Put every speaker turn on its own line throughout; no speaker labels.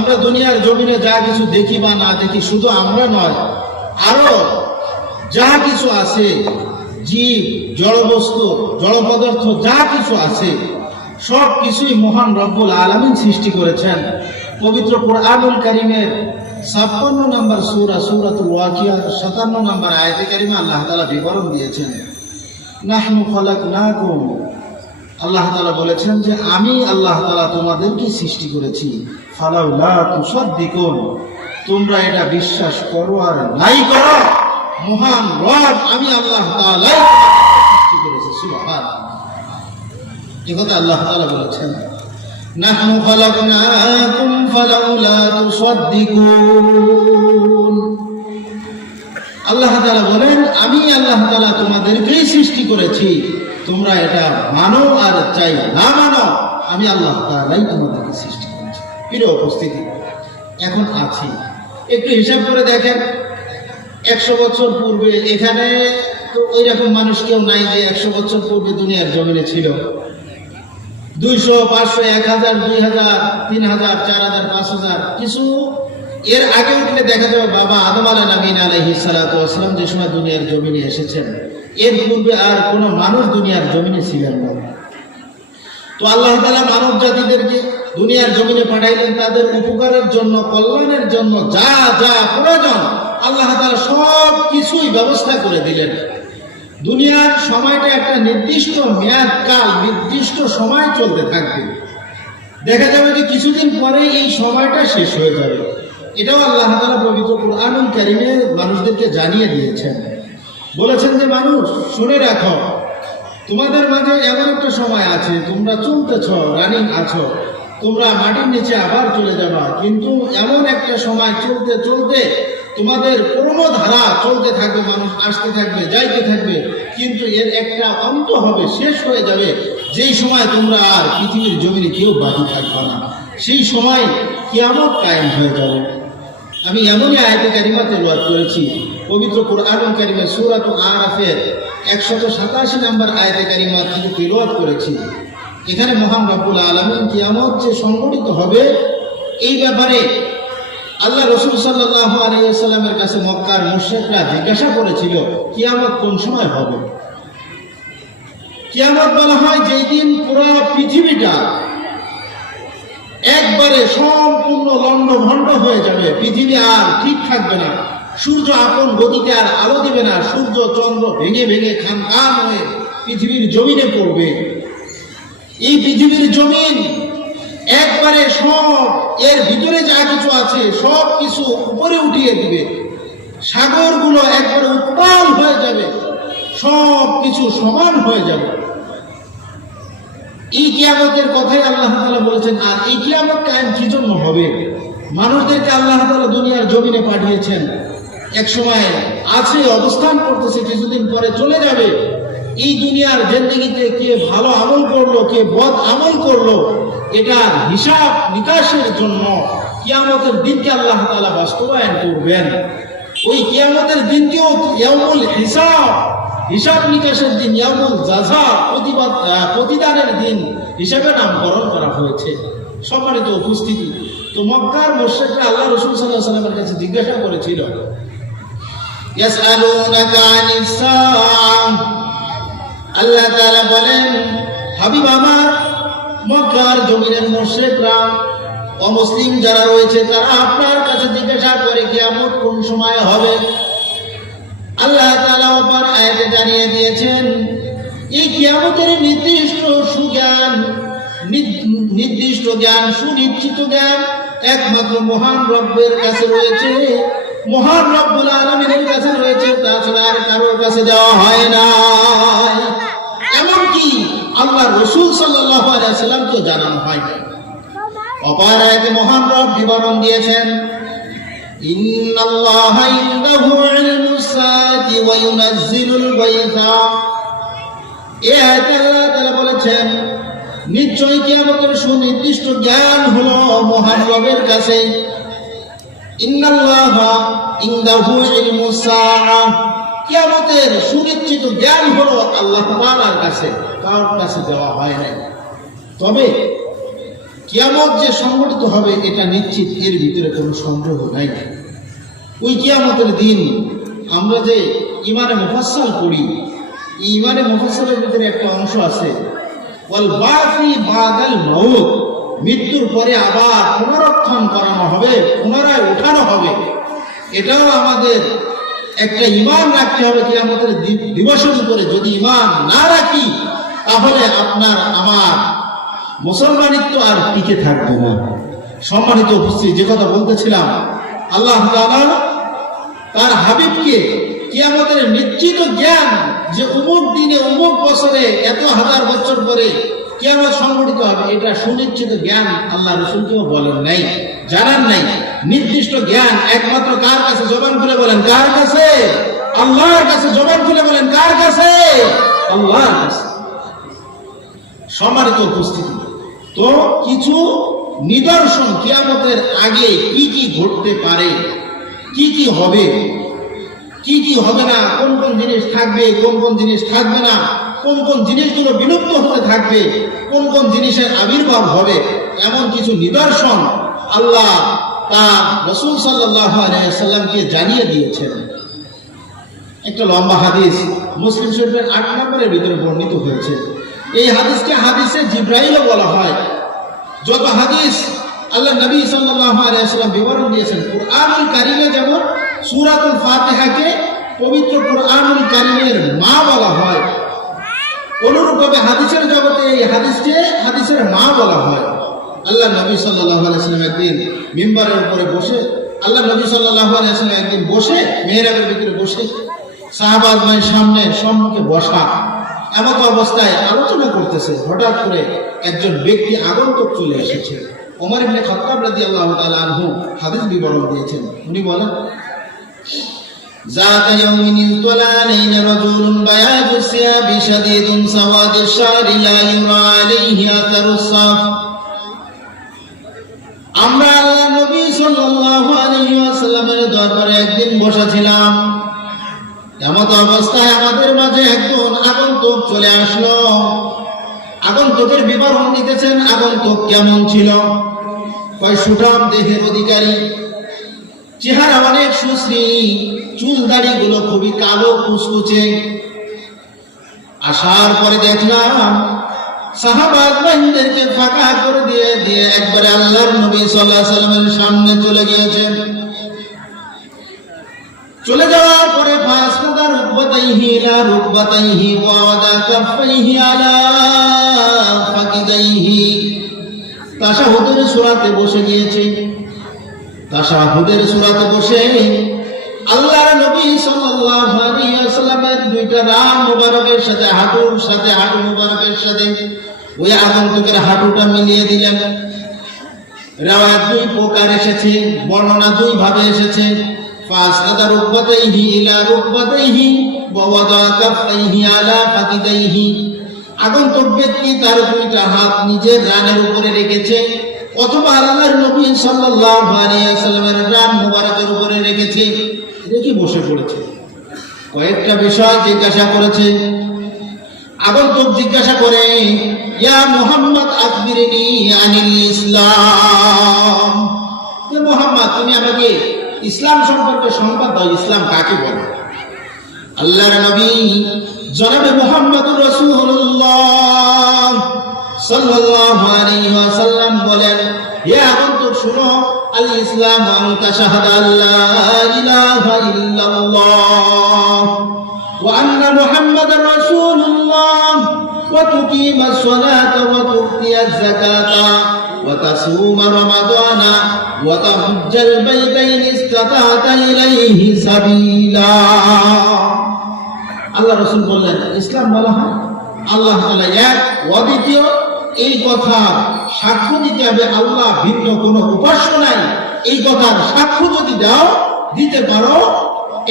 আমরা দুনিয়ার জমিনে যা কিছু দেখি বা না দেখি, শুধু আমরা নয়, আরও যা কিছু আছে, জীব, জড়বস্তু জড় পদার্থ যা কিছু আছে, সব কিছুই মহান রব্বুল আলমিন সৃষ্টি করেছেন। পবিত্র কোরআনুল করিমের ছাপ্পান্ন নম্বর সুরা, সুরাতুল ওয়াকিয়ার সাতান্ন নম্বর আয়তে কারিমা আল্লাহ তালা বিবরণ দিয়েছেন। নাহনু খলাক না আল্লাহ তালা বলেছেন যে, আমি আল্লাহ তালা তোমাদেরকে সৃষ্টি করেছি। ফালাউলা তুসাদ্দিকুন। তোমরা এটা বিশ্বাস করো আর নাই করো। মহান রব আমি আল্লাহ সৃষ্টি করেছি কথা আল্লাহ তাআলা বলেছেন, নাহনু খালাকনাকুম ফালাউলা তুসাদ্দিকুন। আল্লাহ তাআলা বলেন, আমি আল্লাহ তাআলা তোমাদেরকেই সৃষ্টি করেছি। তোমরা এটা মানো আর চাই না মানো, আমি আল্লাহ তাআলাই তোমাদেরকে সৃষ্টি প্রিয় উপস্থিতি। এখন আছি। একটু হিসাব করে দেখেন, একশো বছর পূর্বে এখানে তো ওই রকম মানুষ কেউ নাই যে একশো বছর পূর্বে দুনিয়ার জমিনে ছিল। দুইশো, পাঁচশো, এক হাজার, দুই হাজার, তিন হাজার, চার হাজার, পাঁচ হাজার, কিছু এর আগে উঠলে দেখা যাবে বাবা আদম আলা নবীন আলহি সালাতাম যে সময় দুনিয়ার জমিনে এসেছেন, এর পূর্বে আর কোনো মানুষ দুনিয়ার জমিনে ছিলেন না। তো আল্লাহ তালা মানব জাতিদেরকে দুনিয়ার জমিনে পাঠাইলেন তাদের উপকারের জন্য, কল্যাণের জন্য, যা যা প্রয়োজন, আল্লাহ তালা সব কিছুই ব্যবস্থা করে দিলেন। দুনিয়ার সময়টা একটা নির্দিষ্ট মেয়াদ কাল, নির্দিষ্ট সময় চলতে থাকবে। দেখা যাবে যে কিছুদিন পরে এই সময়টা শেষ হয়ে যাবে। এটাও আল্লাহ তালা পবিত্র কুরআনুল কারিমে মানুষদেরকে জানিয়ে দিয়েছেন। বলেছেন যে, মানুষ, শুনে রাখো, তোমাদের মাঝে এমন একটা সময় আছে, তোমরা চলতেছ, রানিং আছো তোমরা মাটির নিচে আবার চলে যাবা। কিন্তু এমন একটা সময় চলতে চলতে তোমাদের পুরনো ধারা চলতে থাকবে, মানুষ আসতে থাকবে, যাইতে থাকবে। কিন্তু এর একটা অন্ত হবে, শেষ হয়ে যাবে। যেই সময় তোমরা আর পৃথিবীর জমিনে কেউ বাকি থাকবে না। সেই সময় কিয়ামত কায়েম হয়ে যাবে। আমি এমনই আয়াতে কারিমা তেলাওয়াত করেছি, পবিত্র কোরআন কারিমা সূরাত আরাফের একশত সাতাশি নম্বর আয়াতে কারিমা থেকে করেছি। এখানে মহান রব্বুল আলমিন কিয়ামত যে সংগঠিত হবে, এই ব্যাপারে আল্লাহ রসুল সাল্লাহ আলাইসাল্লামের কাছে মক্কার মুশ্রেকরা জিজ্ঞাসা করেছিল, কিয়ামত কোন সময় হবে? কিয়ামত বলা হয় যেই দিন পুরো পৃথিবীটা একবারে সম্পূর্ণ লন্ড ভণ্ড হয়ে যাবে। পৃথিবী আর ঠিক থাকবে না। সূর্য আপন গতিতে আর আলো দিবে না। সূর্য চন্দ্র ভেঙে ভেঙে খান হয়ে পৃথিবীর জমিনে পড়বে। এই পৃথিবীর জমিন একবারে সব এর ভিতরে যা কিছু আছে, সব কিছু উপরে উঠিয়ে দিবে। সাগরগুলো একবারে উত্তাল হয়ে যাবে, সব কিছু সমান হয়ে যাবে। এই কিয়ামতের কথাই আল্লাহ তাআলা বলেছেন, আর এই কিয়ামত কায়েম কি জন্য হবে? মানুষদেরকে আল্লাহ তাআলা দুনিয়ার জমিনে পাঠিয়েছেন। এক সময় আছে, অবস্থান করতেছে, কিছুদিন পরে চলে যাবে। এই দুনিয়ার জেন্দিগিতে কে ভালো আমল করল, কে বদ আমল করল, এটা হিসাব নিকাশের জন্য কিয়ামতের দিনকে আল্লাহ তালা বাস্তবায়ন করবেন। ওই কিয়ামতের দিনকেও ইয়ামুল হিসাব হিসাব নিকাশের দিন ইয়ামুল প্রতিবাদ প্রতিদানের দিন হিসাবে নামকরণ করা হয়েছে। সম্মানিত উপস্থিতি, তো মক্কার মোর্শেকরা আল্লাহ রসুল সাল্লাহ সাল্লামের কাছে জিজ্ঞাসা করেছিল আল্লাহ তাআলা বলেন, হাবিব আমার, মক্কার জমিনের মুশরিকরা অমুসলিম যারা রয়েছে, তারা আপনার কাছে জিজ্ঞাসা করে কিয়ামত কোন সময় হবে। আল্লাহ তাআলা অপর আয়াতে জানিয়ে দিয়েছেন, এই কিয়ামতের নির্দিষ্ট সুজ্ঞান নির্দিষ্ট জ্ঞান, সুনিশ্চিত জ্ঞান একমাত্র মহান রব্বের কাছে রয়েছে। মহান রব্বুল আলমিনের কাছে রয়েছে তাছাড়া আর কারোর কাছে দেওয়া হয় না এমনকি আল্লাহ রসুল সাল্লাহ আলাইসাল্লামকে জানানো হয় না অপার এক মহান রব বিবরণ দিয়েছেন إن الله عنده علم الساعة وينزل الغيث এ আয়াতে আল্লাহ তাআলা বলেছেন নিশ্চয়ই কিয়ামতের সুনির্দিষ্ট জ্ঞান হলো মহান রবের কাছে ইন্নাল্লাহা ইনদাহু ইলমুস সাআ। কিয়ামতের সুনিশ্চিত জ্ঞান হলো আল্লাহ তাআলার কাছে, কারোর কাছে দেওয়া হয় না তবে কিয়ামত যে সংগঠিত হবে, এটা নিশ্চিত এর ভিতরে কোনো সন্দেহ নাই। ওই কিয়ামতের দিন আমরা যে ইমানে মুফাসসাল করি ইমানে মুফাসসালের ভিতরে একটা অংশ আছে, ওয়াল বাফি বাদাল মাউত। মৃত্যুর পরে আবার পুনরুত্থান করানো হবে, পুনরায় উঠানো হবে। এটাও আমাদের একটা ইমান রাখতে হবে কি আমাদের দিবসের উপরে। যদি ইমান না রাখি, তাহলে আপনার, আমার মুসলমানিত্ব আর টিকে থাকবে না। সম্মানিত উপস্থিত, যে কথা বলতেছিলাম, আল্লাহ তার হাবিবকে কি আমাদের নিশ্চিত জ্ঞান যে অমুক দিনে অমুক বছরে, এত হাজার বছর পরে কিয়ামত সংঘটিত হবে, এটা সুনিশ্চিত জ্ঞান আল্লাহ রসুলকেও বলেন নাই, জানান নাই। নির্দিষ্ট জ্ঞান একমাত্র কার কাছে? জবান খুলে বলেন, কার কাছে? আল্লাহর কাছে জবান খুলে বলেন, কার কাছে? আল্লাহর কাছে। সম্মানিত উপস্থিতি, তো কিছু নিদর্শন কিয়ামতের আগে কি কি ঘটতে পারে, কি কি হবে, কি কি হবে না, কোন কোন জিনিস থাকবে, কোন কোন জিনিস থাকবে না কোন কোন জিনিসগুলো বিলুপ্ত হতে থাকবে, কোন কোন জিনিসের আবির্ভাব হবে, এমন কিছু নিদর্শন আল্লাহ তার রসুল সাল্লাহ জানিয়ে দিয়েছেন। একটা লম্বা হাদিস মুসলিম শরীফের আট নম্বরের ভিতরে বর্ণিত হয়েছে। এই হাদিসকে হাদিসে জিব্রাইলও বলা হয়। যত হাদিস আল্লাহ নবী সাল্লাম বিবরণ দিয়েছেন, কুরআনুল কারিমে যেমন সূরাতুল ফাতিহাকে পবিত্র কুরআনুল কারিমের মা বলা হয় অনুরূপভাবে হাদিসের জগতে এই হাদিসকে হাদিসের মা বলা হয়। আল্লাহ নবী সাল্লাল্লাহু আলাইহি সাল্লাম একদিন মিম্বারের উপরে বসে, আল্লাহ নবী সাল্লাল্লাহু আলাইহি সাল্লাম একদিন বসে মেহরাবের ভিতরে বসে সাহাবাজ ভাই সামনে সম্মুখে বসা এমত অবস্থায় আলোচনা করতেছে। হঠাৎ করে একজন ব্যক্তি আগন্তুক চলে এসেছে। ওমর ইবনে খাত্তাব রাদিয়াল্লাহু আনহু হাদিস বিবরণ দিয়েছেন। উনি বলেন ذات يوم اطلع علينا رجل بياض الثياب شديد سواد الشعر لا يرى عليه اثر الصف আমরা আল্লাহ নবী সাল্লাল্লাহু আলাইহি ওয়াসাল্লামের দরবারে একদিন বসেছিলাম এমত অবস্থায় আমাদের মাঝে একজন আগন্তুক চলে আসলো আগন্তুকের বিবরণ দিতেছেন আগন্তুক কেমন ছিল কয় সুঠাম দেহের অধিকারী চেহারা অনেক সুশ্রী চুল দাড়ি গুলো খুবই কালো, কুচকুচে। আসার পরে দেখলাম সাহাবাদ বাহিনীদেরকে ফাঁকা করে দিয়ে দিয়ে একবারে আল্লাহর নবী সাল্লাহ সাল্লামের সামনে চলে গিয়েছেন চলে যাওয়ার পরে ফাসনাদা রুকবাতাইহি ইলা রুকবাতাইহি ওয়া ওয়াদা কাফাইহি আলা ফাকিদাইহি। তাশাহুদের সূরাতে বসে গিয়েছে। তাশাহুদের সূরাতে বসে আল্লাহর নবী সাল্লাল্লাহু আলাইহি ওয়াসাল্লামের দুইটা রাম মুবারকের সাথে, হাঁটুর সাথে, হাঁটু মুবারকের সাথে ওই আগন্তুকের হাঁটুটা মিলিয়ে দিলেন। রেওয়ায়াত দুই প্রকার এসেছে, বর্ণনা দুই ভাবে এসেছে। ফাসনাদা রুকবাতাইহি ইলা রুকবাতাইহি ওয়া ওয়াদা কাফাইহি আলা ফাকিদাইহি আগন্তুক ব্যক্তি তার দুইটা হাত নিজের রানের উপরে রেখেছে। অথবা আল্লাহর নবী সাল্লাল্লাহু আলাইহি ওয়াসাল্লামের রান মুবারকের উপরে রেখেছে, রেখে বসে পড়েছে। কয়েকটা বিষয় জিজ্ঞাসা করেছে। আগন্তুক জিজ্ঞাসা করে, ইয়া মুহাম্মদ আখবিরনি আনিল ইসলাম। হে মুহাম্মদ, তুমি আমাকে ইসলাম সম্পর্কে সংবাদ দাও, ইসলাম কাকে বলে? আল্লাহর নবী, জনাবে মুহাম্মদ রাসূলুল্লাহ। সাল্লাল্লাহু আলাইহি ওয়াসাল্লাম বলেন, হে আগন্তুক শুনো আল ইসলাম আনতা শাহাদা আল্লা ইলাহা ইল্লাল্লাহ। ওয়া আন্না মুহাম্মাদার রাসূলুল্লাহ। ওয়া তুকিমা সলাতা ওয়া তুতিয়া যাকাতা ওয়া তাসুমা রমাদানা। ওয়া তাহজ্জাল বাইতাইন ইসতাতাতা ইলাইহি সাবিলা। আল্লাহ রাসূল বললেন, ইসলাম বলা হয় আল্লাহ তাআলা এক, অদ্বিতীয় এই কথা সাক্ষ্য দিতে হবে, আল্লাহ ভিন্ন কোনো উপাস্য নাই। এই কথার সাক্ষ্য যদি দাও, দিতে পারো,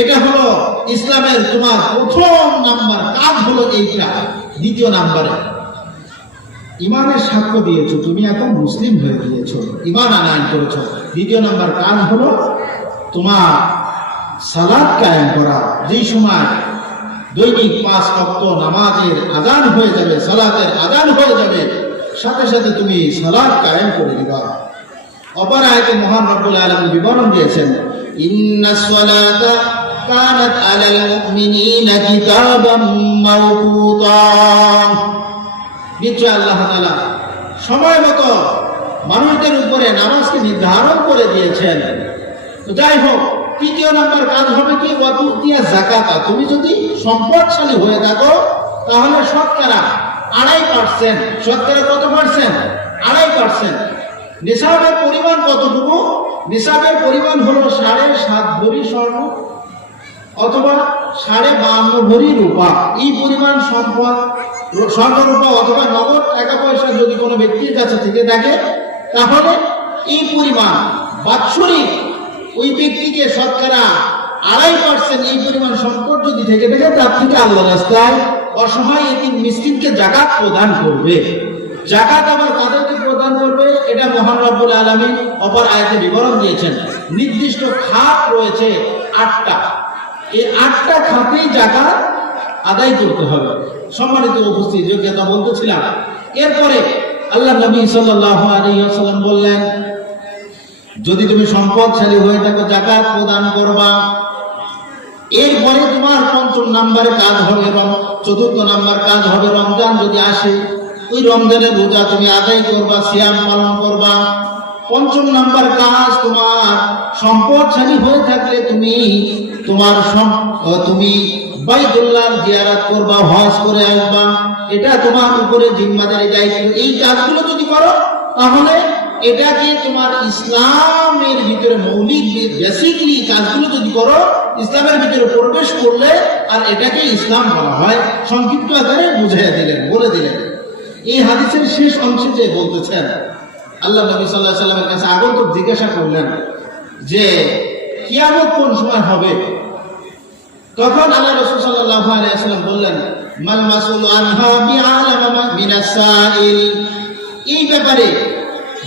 এটা হলো ইসলামের তোমার প্রথম নাম্বার কাজ হলো এইটা, দ্বিতীয় নাম্বারে। ইমানের সাক্ষ্য দিয়েছ, তুমি এখন মুসলিম হয়ে গিয়েছো, ইমান আনায়ন করেছ। দ্বিতীয় নাম্বার কাজ হলো তোমার সালাদ কায়েম করা। যেই সময় দৈনিক পাঁচ অক্ত নামাজের আজান হয়ে যাবে, সালাতের আজান হয়ে যাবে সাথে সাথে তুমি সালাদ কায়েম করে দিবা। অপর আয়তে মহান রব্বুল আলামিন বিবরণ দিয়েছেন ইন্নাস সালাতা কানাত আলাল মুমিনিনা কিতাবাম মাওকুতা। নিশ্চয় আল্লাহ তাআলা সময় মতো মানুষদের উপরে নামাজকে নির্ধারণ করে দিয়েছেন। যাই হোক, তৃতীয় নাম্বার কাজ হবে কি? ওয়াতুতিয়া জাকাতা তুমি যদি সম্পদশালী হয়ে থাকো, তাহলে শতকরা আড়াই পার্সেন্ট শতকরা কত পার্সেন্ট আড়াই পার্সেন্ট নিসাবের পরিমাণ কতটুকু? নিসাবের পরিমাণ হলো সাড়ে সাত ভরি স্বর্ণ অথবা সাড়ে বান্ন ভরি রূপা। এই পরিমাণ সম্পদ, স্বর্ণ রূপা অথবা নগদ টাকা পয়সা যদি কোনো ব্যক্তির কাছে থেকে থাকে, তাহলে এই পরিমাণ বাৎসরিক ওই ব্যক্তিকে শতকরা আড়াই পার্সেন্ট এই পরিমাণ সম্পদ যদি থেকে থাকে, তার থেকে আল্লাহ রাস্তায় অসহায় একটি মিসকিনকে জাকাত প্রদান করবে। জাকাত আবার কাদেরকে প্রদান করবে? এটা মহান রব্বুল আলামিন অপর আয়াতে বিবরণ দিয়েছেন। নির্দিষ্ট খাত রয়েছে আটটা। এই আটটা খাতেই জাকাত আদায় করতে হবে। সম্মানিত উপস্থিত যোগ্যতা বলতেছিলাম। এরপরে আল্লাহ নবী আলাইহি বললেন, যদি তুমি সম্পদশালী হয়ে থাকো, জাকাত প্রদান করবা। এরপরে তোমার পঞ্চম নাম্বারে কাজ হবে চতুর্থ নাম্বার কাজ হবে রমজান যদি আসে, ওই রমজানের রোজা তুমি আদায় করবা, সিয়াম পালন করবা। পঞ্চম নাম্বার কাজ তোমার সম্পদশালী হয়ে থাকলে তুমি তোমার তুমি বাইতুল্লাহ জিয়ারাত করবা, হজ করে আসবা। এটা তোমার উপরে জিম্মাদারি দায়িত্ব। এই কাজগুলো যদি করো, তাহলে এটাকে তোমার ইসলামের ভিতরে মৌলিক বেসিকলি কাজগুলো যদি করো, ইসলামের ভিতরে প্রবেশ করলে আর এটাকে ইসলাম বলা হয়। সংক্ষিপ্ত আকারে বুঝাইয়া দিলেন, বলে দিলেন। এই হাদিসের শেষ অংশে যে বলতেছেন, আল্লাহ নবী সাল্লাহ সাল্লামের কাছে আগন্তক জিজ্ঞাসা করলেন যে, কিয়ামত কোন সময় হবে? তখন আল্লাহ রসুল সাল্লাল্লাহু আলাইহি বললেন, মাল মাসুল আনহা বিআলামা মিনাস সাইল? এই ব্যাপারে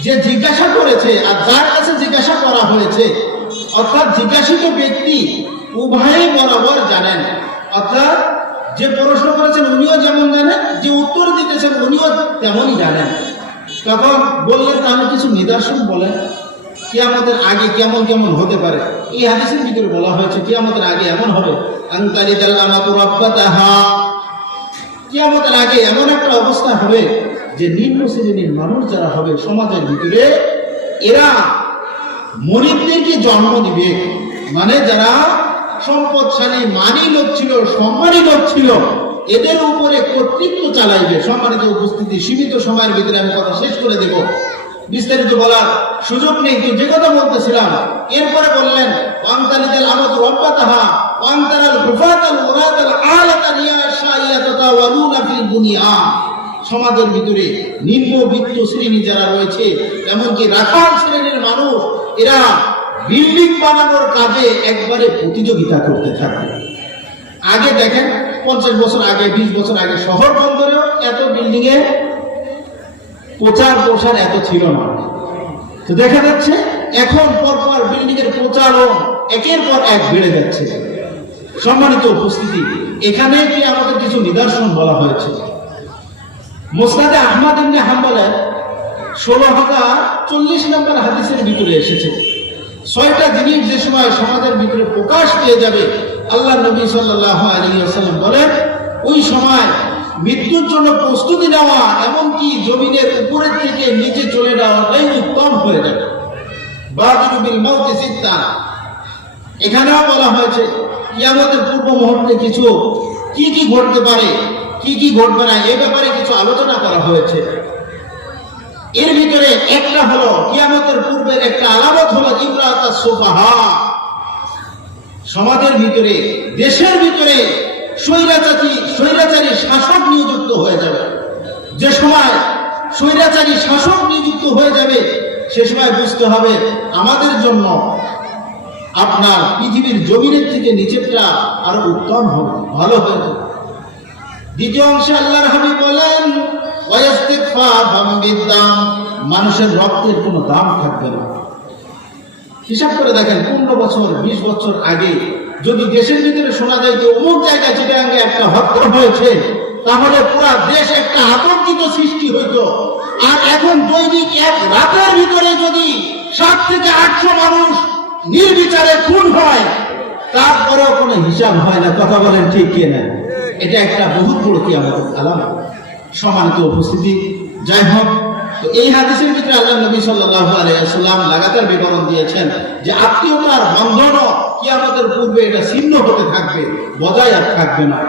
যে জিজ্ঞাসা করেছে আর যার কাছে জিজ্ঞাসা করা হয়েছে, অর্থাৎ জিজ্ঞাসিত ব্যক্তি উভয়ই বরাবর জানেন। অর্থাৎ যে প্রশ্ন করেছেন উনিও যেমন জানেন, যে উত্তর দিতেছেন উনিও তেমনই জানেন। তখন বললেন, তাহলে কিছু নিদর্শন বলেন। কিয়ামতের আগে কেমন কেমন হতে পারে? এই হাদিসের ভিতরে বলা হয়েছে, কিয়ামতের আগে এমন হবে। আনকালিদাল আমাতু রাব্বাতাহা। কিয়ামতের আগে এমন একটা অবস্থা হবে যে নিম্ন শ্রেণির মানুষ যারা হবে সমাজের ভিতরে, এরা মরিদদেরকে জন্ম দিবে মানে যারা সম্পদশালী, মানি লোক ছিল, সম্মানী লোক ছিল, এদের উপরে কর্তৃত্ব চালাইবে। সম্মানিত উপস্থিতি, সীমিত সময়ের ভিতরে আমি কথা শেষ করে দেব। বিস্তারিত বলার সুযোগ নেই, তো যে কথা বলতেছিলাম, এরপরে বললেন ওয়ান্তালিদাল আমাদ রব্বাতাহা, ওয়ান্তারাল হুফাতাল মুরাতাল আলাতাল ইয়াশা ইয়াতাতা ওয়ালুনা ফিল বুনিয়া। সমাজের ভিতরে নিম্নবিত্ত শ্রেণি যারা রয়েছে, এমনকি রাখাল শ্রেণির মানুষ, এরা বিল্ডিং বানানোর কাজে একবারে প্রতিযোগিতা করতে থাকে। আগে দেখেন, পঞ্চাশ বছর আগে, বিশ বছর আগে শহর বন্দরেও এত বিল্ডিং এ প্রচার প্রসার এত ছিল না। তো দেখা যাচ্ছে, এখন পরপর বিল্ডিং এর প্রচারও একের পর এক বেড়ে যাচ্ছে। সম্মানিত উপস্থিতি, এখানে কি আমাদের কিছু নিদর্শন বলা হয়েছে? মোসনাদে আহমদ ইবনে হাম্বলের ষোলো হাজার চল্লিশ নম্বর হাদিসের ভিতরে এসেছে। ছয়টা জিনিস যে সময় সমাজের ভিতরে প্রকাশ পেয়ে যাবে, আল্লাহ নবী সাল্লাহ আলী বলেন, ওই সময় মৃত্যুর জন্য প্রস্তুতি নেওয়া এমনকি জমিনের উপরের থেকে নিচে চলে যাওয়াটাই উত্তম হয়ে যাবে। এখানেও বলা হয়েছে, কিয়ামতের পূর্ব মুহূর্তে কিছু কি কি ঘটতে পারে কি কি ঘটবে না, এ ব্যাপারে কিছু আলোচনা করা হয়েছে। এর ভিতরে একটা হলো, কিয়ামতের পূর্বের একটা আলামত হলো, ইমরাত সোফাহা সমাজের ভিতরে, দেশের ভিতরে স্বৈরাচারী স্বৈরাচারী শাসক নিযুক্ত হয়ে যাবে। যে সময় স্বৈরাচারী শাসক নিযুক্ত হয়ে যাবে, সে সময় বুঝতে হবে আমাদের জন্য আপনার পৃথিবীর জমিনের থেকে নিচেরটা আরও উত্তম হবে, ভালো হয়ে যাবে। দ্বিতীয় অংশে আল্লাহর হাবিব বলেন বিদ্দাম মানুষের রক্তের কোনো দাম থাকবে না। হিসাব করে দেখেন, পনেরো বছর, বিশ বছর আগে যদি দেশের ভিতরে শোনা যায় যে অমুক জায়গায় চিটাঙ্গে একটা হত্যা হয়েছে, তাহলে পুরা দেশ একটা আতঙ্কিত সৃষ্টি হইতো। আর এখন দৈনিক এক রাতের ভিতরে যদি সাত থেকে আটশো মানুষ নির্বিচারে খুন হয়, তারপরেও কোনো হিসাব হয় না। কথা বলেন ঠিক কিনা? এটা একটা বহুত বড় কি আমাদের আলাম সমানিত উপস্থিতি। যাই হোক, তো এই হাদিসের ভিতরে আল্লাহ নবী সাল্লাল্লাহু আলাইহি সাল্লাম লাগাতার বিবরণ দিয়েছেন যে আত্মীয়তার বন্ধনও কিয়ামতের পূর্বে এটা ছিন্ন হতে থাকবে, বজায় আর থাকবে না।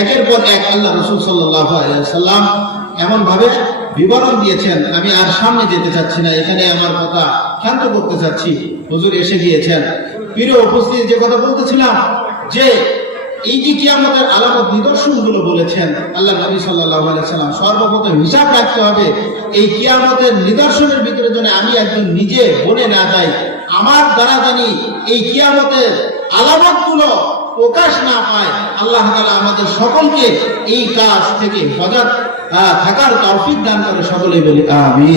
একের পর এক আল্লাহ রসুল সাল্লাল্লাহু আলাইহি সাল্লাম এমন ভাবে বিবরণ দিয়েছেন, আমি আর সামনে যেতে চাচ্ছি না, এখানে আমার কথা ক্ষান্ত করতে চাচ্ছি। হুজুর এসে গিয়েছেন। প্রিয় উপস্থিতি, যে কথা বলতেছিলাম যে এই যে কিয়ামতের আলামত নিদর্শনগুলো বলেছেন, আল্লাহ নবী আলাইহি সাল্লাম সর্বপ্রথম হিসাব রাখতে হবে, এই কিয়ামতের নিদর্শনের ভিতরে যেন আমি একজন নিজে বলে না যাই, আমার দ্বারা জানি এই কিয়ামতের আলামতগুলো প্রকাশ না পায়, আল্লাহ তালা আমাদের সকলকে এই কাজ থেকে সজাগ থাকার তৌফিক দান করে সকলেই বলি, আমিন।